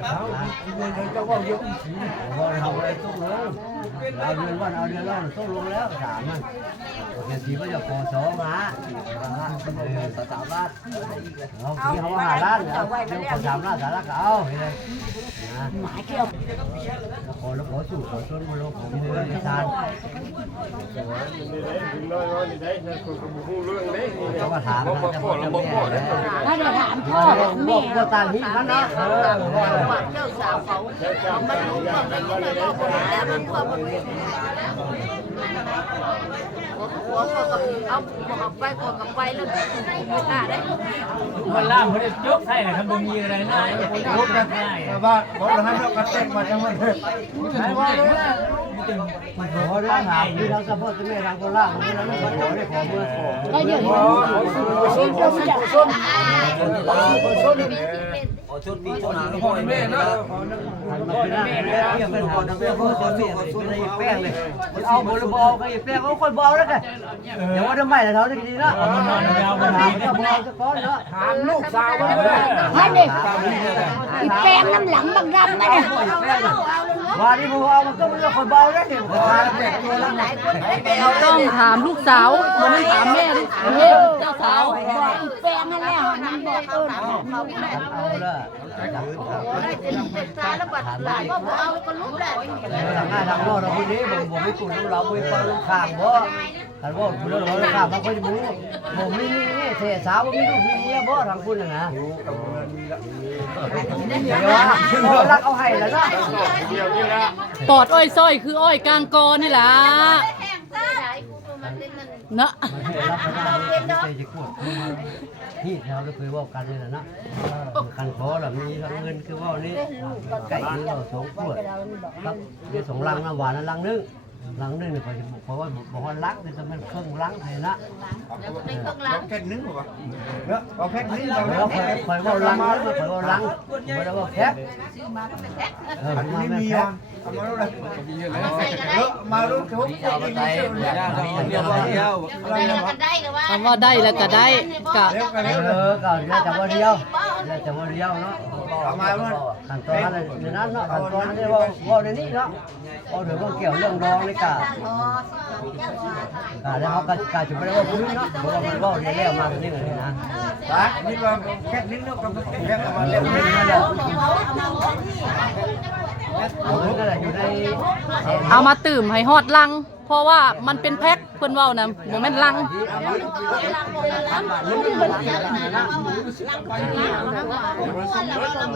เจ้าว่าเยอะสีพอทำอะไรต้องลงเอาเดือนวันเอาเดือนละต้องลงแล้วถามมันเดี๋ยวสีก็จะพอสองมาสามล้านเอาสีเขาหาล้านแล้วเดี๋ยวสามล้านสามล้านก็เอาเห็นไหมหมายเกี่ยวแล้วขอสูตรขอชนมาลงของเนื้อในทานเขามาถามนะจะบอกจะแม่ถ้าเดี๋ยวถามพ่อแม่ก็ตามที่มันนะเจ้าสาวเขามันรู้ว่ามันรู้เลยว่าคนแล้วมันรู้ว่ามันหัวก็เอาบอกไปก่อนกับไปแล้วไม่กล้าได้มันล่ามเขาได้ยกใส่ทำบุญมีอะไรนะยกได้ว่าบอกเราให้เรากระเต้นมาจังมันใช่ว่ามันขอได้ถามที่ทางสะโพกที่แม่ทางโคราชมันนั้นมันขอได้ขอเมื่อก็เยอะส้นชุดมีชุดหนาพ่อแม่นะพ่อแม่เลยเรียกเป็นพ่อแม่พ่อแม่เป็นแป้งเลยเอาบอลบอลก็แป้งเอาคนบอลแล้วกันอย่าว่าทำไมล่ะเขาจะดีนะมันนอนยาวมันดีก็บอลจะก้อนเนาะถามลูกสาวว่าให้เด็กอีแป้งน้ำหลังบังดำไหมเนี่ยว่าที่ผมเอามันก็มันคนบอลได้เนี่ยเราต้องถามลูกสาวมันไม่ถามแม่ดิเจ้าสาวบอกอีแป้งนั่นแหละมันบอกเขาเอาเลยได้เป็นตาแล้วบัดหลานก็เอาก็ลุกแหละทางหน้าทางนอกเราคนนี้ผมไม่กลุ่มเราไม่ฟังข้างบ่คันว่าคุณเราข้างมันก็จะรู้ผมไม่มีนี่เสียสาวไม่รู้มีเมียบ่ทางคุณนะเดี๋ยวรักเอาให้แล้วนะปอดอ้อยส้อยคืออ้อยกลางกอนี่ล่ะเนาะนี่เราเคยว่ากันนี่แหละนะกันขอแบบนี้ทั้งเงินคือว่านี่ไก่นี่เราสองขวดครับเดี๋ยวสองลังน้ำหวานลังนึงนี่เขาจะบอกว่าลังนี่จะเป็นเครื่องลังไทยนะแพ็คนึงป่ะเนาะเอาแพ็คนึงเราคอยว่าลังไม่คอยว่าลังไม่ได้ว่าแพ็คไม่มีอ่ะมาลุ้นทุกคำว่าได้แล้วก็ได้กะจะว่าเดียวเนาะมาขั้นตอนในนั้นเนาะขั้นตอนนี้ว่าในนี้เนาะเอาเดี๋ยวว่าเกี่ยวเรื่องรองนี่กะแล้วเขากะจะไม่ได้ว่าพื้นเนาะเพราะว่ามันว่าเรียกมาตรงนี้เลยนะนี่ว่าแค่นิ้นเนาะกับแค่มาเล่นนี่เอามาตื่มให้ฮอดลังเพราะว่ามันเป็นแพ็คเพิ่นเว้านะโมเมนต์ลัง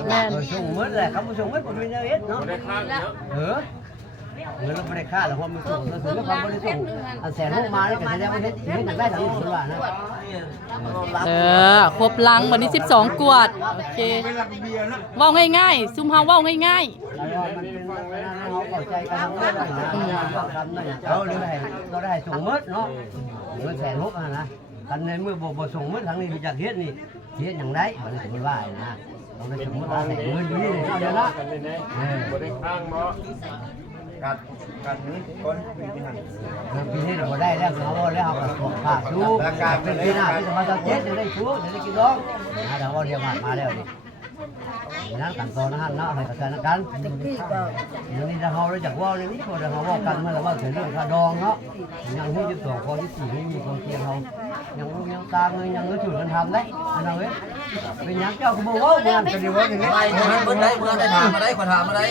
แม่ส่งมืดแหละครับส่งมืดผมมีเงินเนาะเงินเราไม่ได้ค่าแล้วพอมันส่งเราถึงแล้วความไม่ได้ส่งอันแสนลูกมาแล้วก็แสดงว่าเฮ็ดได้ทางสุรานะครบลังวันนี้12กวดโอเคเว้าง่ายๆซุ่มเฮาเว้าง่ายๆมันเป็นเขาเข้าใจกันทั้งหมดนะเราได้ส่งมืดเนาะเงินแสนลูกนะกันในเมื่อบ่ส่งมืดทางนี้จากเฮ็ดนี่เฮ็ดอย่างไรมันถึงว่านะเราได้ส่งมืดอะไรเงินอยู่นี่เลยเนาะนะบ่ได้ข้างบ่การนี้คนปีนี้เราได้แล้วเขาแล้วเขาก็ผ่าชูเป็นปีหน้าที่จะมาเจ็ดจะได้ชูจะได้กินดองนะเราเรียกมาแล้วนี่นั้นกันตอนนั้นเนาะให้กันกันอย่างนี้เราได้จากว่าในนี้พอเราว่ากันเมื่อเราว่าถึงเรื่องคาดองเนาะยังที่จะตัวคอที่สี่ไม่มีคนเคียงเรายังลูกยังตาเงยยังก็จุดมันทำได้อันนั้นเว้ยเป็นยังเจ้าก็บอกว่าเมื่อเป็นเดี๋ยวว่าอย่างนี้เบิ้ลได้เมื่อได้ถามมาได้ขอถามมาได้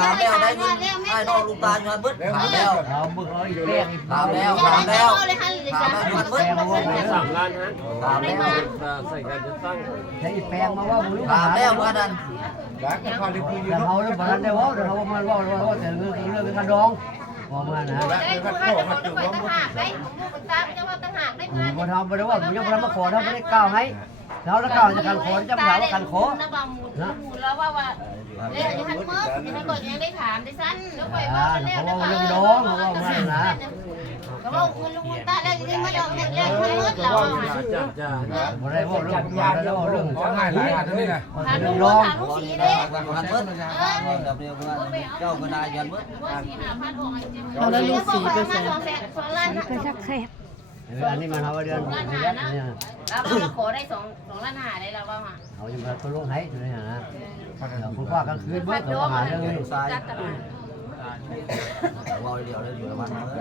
ถามแล้วได้ยินไอ้น้องลูกตาอยู่เบิ้ลถามแล้วเมื่อไอ้แป้งถามแล้วถามแล้วเบิ้ล3 ล้านฮะถามแล้วใส่กันจะตั้งใช้แป้งมาว่าบุรุษถามแล้วเมื่อนั้นแต่เขาได้คุยอยู่เขาแล้วบอกนั้นได้ว่าเขามาว่าแต่เรื่องคาดองพอมานะผมทำไปแล้วว่าผมยังมาขอทำไม่ได้ก้าวให้แล้วก้าวจะการขอจะถามว่าการขอนะแล้วว่าเรื่องยังเมื่อยังก่อนยังได้ถามได้สั้นแล้วไปว่าแล้วเขาว่าเรื่องดองเขาว่ามานะก็ว่าคุณลุงตาแล้วยังมาดองเนี่ยเรื่องเราบ่ได้ว่าเรื่องแล้วเรื่องง่ายหลายอันนี้นะเรื่องดองถามเบิ้ลเจ้าก็ได้ยันเบิ้ลเอาแล้วลูกสีไปใส่ไปชักแคบอันนี้มันเอาเดือนเนี่ยเราขอได้2 ล้านหาได้แล้วว่าเอา เขาอยู่กับตัวลงให้อยู่นี่นะคุณพ่อกลางคืนเบิดตัวหาเรื่องนี้ ทรายว่าเดียวเลยอยู่ละวัน เว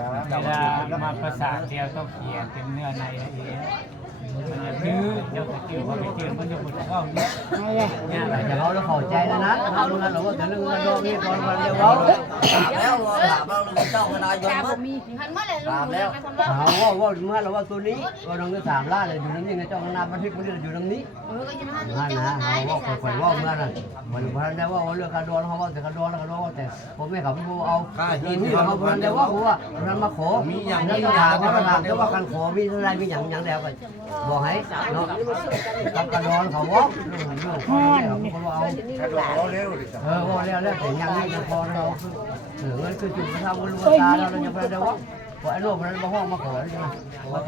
ลามาประสานเดียวต้องเขียนเป็นเนื้อในเองมันจะยื้อเดี๋ยวจะเขาไปจืดมันจะหมดข้อเนี่ย แต่จะเขาแล้วเข้าใจแล้วนะเขารู้นะเราว่าจะเรื่องเงินดอกนี่ก่อนวันเดียวเขา ถามแล้วถามเราเจ้าคณะยนต์ หันมาเลยลุงเลยเป็นคนว่า เขาว่าเมื่อเราว่าตัวนี้ก็ต้องถามล่าเลยอยู่นั่นนี่ไงเจ้าคณะบันทึกมันอยู่ตรงนี้ ก็จะหัน นั่น จะ นะ หันไหน เขาว่าคนว่าเมื่อนั้นมันพันได้ว่าเรื่องคาร์ดอนเขาว่าแต่คาร์ดอนแล้วคาร์ดอนแต่ผมไม่ขับผู้เอานี่เขาพันได้ว่าว่านั้นมาขอมีอย่างนั้นถามเขาถามแต่ว่าการขอมีอะไรมีอย่างแล้วกันบอกให้เนาะกับคาร์ดอนเขาว่าเรื่องเขาว่าเอา กระโดดเอาเร็วดิจ้ะ ว่าแล้วแต่ยังนี่พอเราเงินคือจุดที่ทำกันรู้ตาเราจะไปได้ว่าไอ้โลกมันมาห้องมาขอใช่ไหม